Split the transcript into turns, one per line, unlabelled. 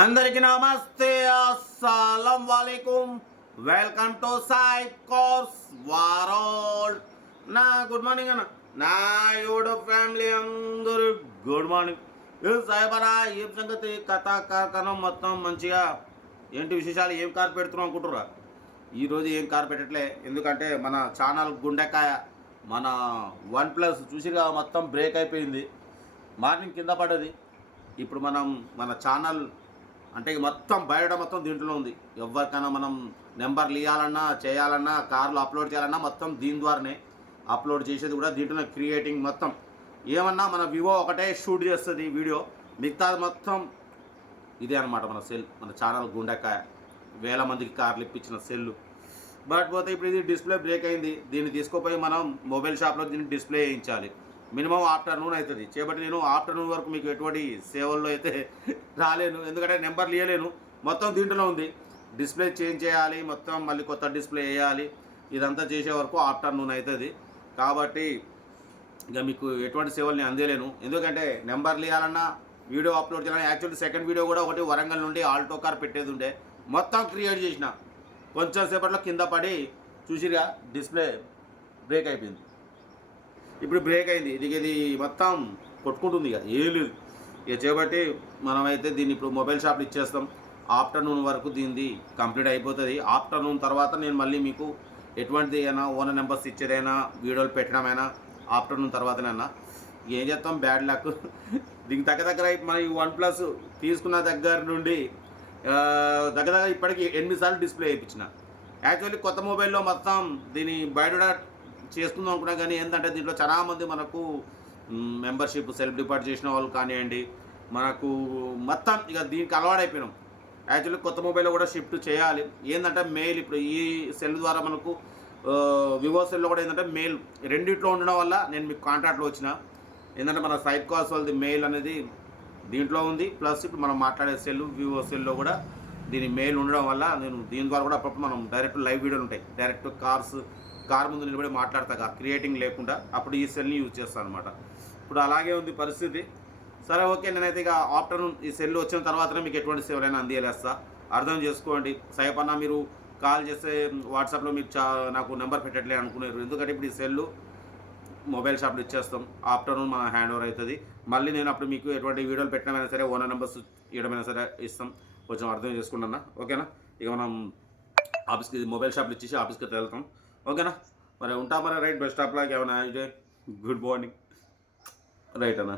అందరికి నమస్తే అస్సలం వాలేకుమ్ వెల్కమ్ టు సాయి కోర్స్ వారోల్. నా గుడ్ మార్నింగ్ అన్న. నా యూట్యూబ్ ఫ్యామిలీ అందరూ గుడ్ మార్నింగ్. ఏ సాయిబరా ఏం సంగతి కథ కార్ఖానం మొత్తం మంచిగా ఏంటి విశేషాలు? ఏం కార్ పెడుతున్నాం అనుకుంటురా ఈరోజు ఏం కార్ పెట్టట్లే? ఎందుకంటే మన ఛానల్ గుండెకాయ మన వన్ ప్లస్ చూసిగా మొత్తం బ్రేక్ అయిపోయింది. మార్నింగ్ కింద పడ్డది. ఇప్పుడు మనం మన ఛానల్ అంటే ఇక మొత్తం బయట మొత్తం దీంట్లో ఉంది. ఎవరికైనా మనం నెంబర్లు ఇవ్వాలన్నా చేయాలన్నా కార్లు అప్లోడ్ చేయాలన్నా మొత్తం దీని ద్వారానే అప్లోడ్ చేసేది కూడా దీంట్లో క్రియేటింగ్ మొత్తం. ఏమన్నా మన వివో ఒకటే షూట్ చేస్తుంది వీడియో మిగతా మొత్తం ఇదే అనమాట మన సెల్ మన ఛానల్ గుండెకాయ. వేల మందికి కార్లు ఇప్పించిన సెల్లు. బట్ పోతే ఇప్పుడు ఇది డిస్ప్లే బ్రేక్ అయింది. దీన్ని తీసుకుపోయి మనం మొబైల్ షాప్లో దీన్ని డిస్ప్లే వేయించాలి మినిమం ఆఫ్టర్నూన్ అవుతుంది. చేపట్టి నేను ఆఫ్టర్నూన్ వరకు మీకు ఎటువంటి సేవల్లో అయితే రాలేను. ఎందుకంటే నెంబర్లు ఇవ్వలేను మొత్తం దీంట్లో ఉంది. డిస్ప్లే చేంజ్ చేయాలి. మొత్తం మళ్ళీ కొత్త డిస్ప్లే వేయాలి. ఇదంతా చేసే వరకు ఆఫ్టర్నూన్ అవుతుంది. కాబట్టి ఇక మీకు ఎటువంటి సేవలు నేను అందలేను. ఎందుకంటే నెంబర్లు ఇవ్వాలన్నా వీడియో అప్లోడ్ చేయాలన్నా యాక్చువల్లీ సెకండ్ వీడియో కూడా ఒకటి వరంగల్ నుండి ఆల్టో కార్ పెట్టేది ఉండే. మొత్తం క్రియేట్ చేసిన. కొంచెం సేపట్లో కింద పడి చూసిగా డిస్ప్లే బ్రేక్ అయిపోయింది. ఇప్పుడు బ్రేక్ అయింది. ఇది ఇది మొత్తం కొట్టుకుంటుంది ఇక. ఏం లేదు. ఇక చేపట్టి మనమైతే దీన్ని ఇప్పుడు మొబైల్ షాప్లో ఇచ్చేస్తాం. ఆఫ్టర్నూన్ వరకు దీనిది కంప్లీట్ అయిపోతుంది. ఆఫ్టర్నూన్ తర్వాత నేను మళ్ళీ మీకు ఎటువంటిది అయినా ఓనర్ నెంబర్స్ ఇచ్చేదైనా వీడియోలు పెట్టడమైనా ఆఫ్టర్నూన్ తర్వాతనైనా ఏం చేస్తాం? బ్యాడ్ లక్ దీనికి దగ్గర దగ్గర మన ఈ వన్ ప్లస్ తీసుకున్న దగ్గర నుండి దగ్గర దగ్గర ఇప్పటికి ఎనిమిది సార్లు డిస్ప్లే వేయించిన యాక్చువల్లీ కొత్త మొబైల్లో మొత్తం దీని బయట చేసుకుందాం అనుకున్నా కానీ ఏంటంటే దీంట్లో చాలామంది మనకు మెంబర్షిప్ సెల్ఫ్ డిపార్ట్ చేసిన వాళ్ళు కానివ్వండి మనకు మొత్తం ఇక దీనికి అలవాడైపోయినాం యాక్చువల్లీ కొత్త మొబైల్లో కూడా షిఫ్ట్ చేయాలి. ఏంటంటే మెయిల్ ఇప్పుడు ఈ సెల్ ద్వారా మనకు వివో సెల్లో కూడా ఏంటంటే మెయిల్ రెండిట్లో ఉండడం వల్ల నేను మీకు కాంటాక్ట్లో వచ్చిన. ఏంటంటే మన సైట్ కాల్స్ వాళ్ళది మెయిల్ అనేది దీంట్లో ఉంది. ప్లస్ ఇప్పుడు మనం మాట్లాడే సెల్ వివో సెల్లో కూడా దీని మెయిల్ ఉండడం వల్ల నేను దీని ద్వారా కూడా అప్పుడప్పుడు మనం డైరెక్ట్ లైవ్ వీడియోలు ఉంటాయి. డైరెక్ట్ కార్స్ కార్ ముందు నిలబడి మాట్లాడతా క్రియేటింగ్ లేకుండా అప్పుడు ఈ సెల్ని యూజ్ చేస్తాను అనమాట ఇప్పుడు అలాగే ఉంది పరిస్థితి. సరే ఓకే నేనైతే ఇక ఆఫ్టర్నూన్ ఈ సెల్ వచ్చిన తర్వాతనే మీకు ఎటువంటి సేవలైనా అందియలేస్తా అర్థం చేసుకోండి. సైపన్నా మీరు కాల్ చేస్తే వాట్సాప్లో మీరు చా నాకు నెంబర్ పెట్టట్లే అనుకున్నారు ఎందుకంటే ఇప్పుడు ఈ సెల్లు మొబైల్ షాప్లో ఇచ్చేస్తాం. ఆఫ్టర్నూన్ మన హ్యాండ్ ఓవర్ అవుతుంది మళ్ళీ నేను అప్పుడు మీకు ఎటువంటి వీడియోలు పెట్టడమైనా సరే ఓనర్ నెంబర్స్ ఇవ్వడమైనా సరే ఇస్తాం. కొంచెం అర్థం చేసుకుంటున్నా ఓకేనా? ఇక మనం ఆఫీస్కి మొబైల్ షాప్లో ఇచ్చేసి ఆఫీస్కి వెళ్తాం. ఓకేనా? మరి ఉంటా మరి రైట్ బస్ స్టాప్లో ఏమైనా గుడ్ మార్నింగ్. రైట్ అన్న.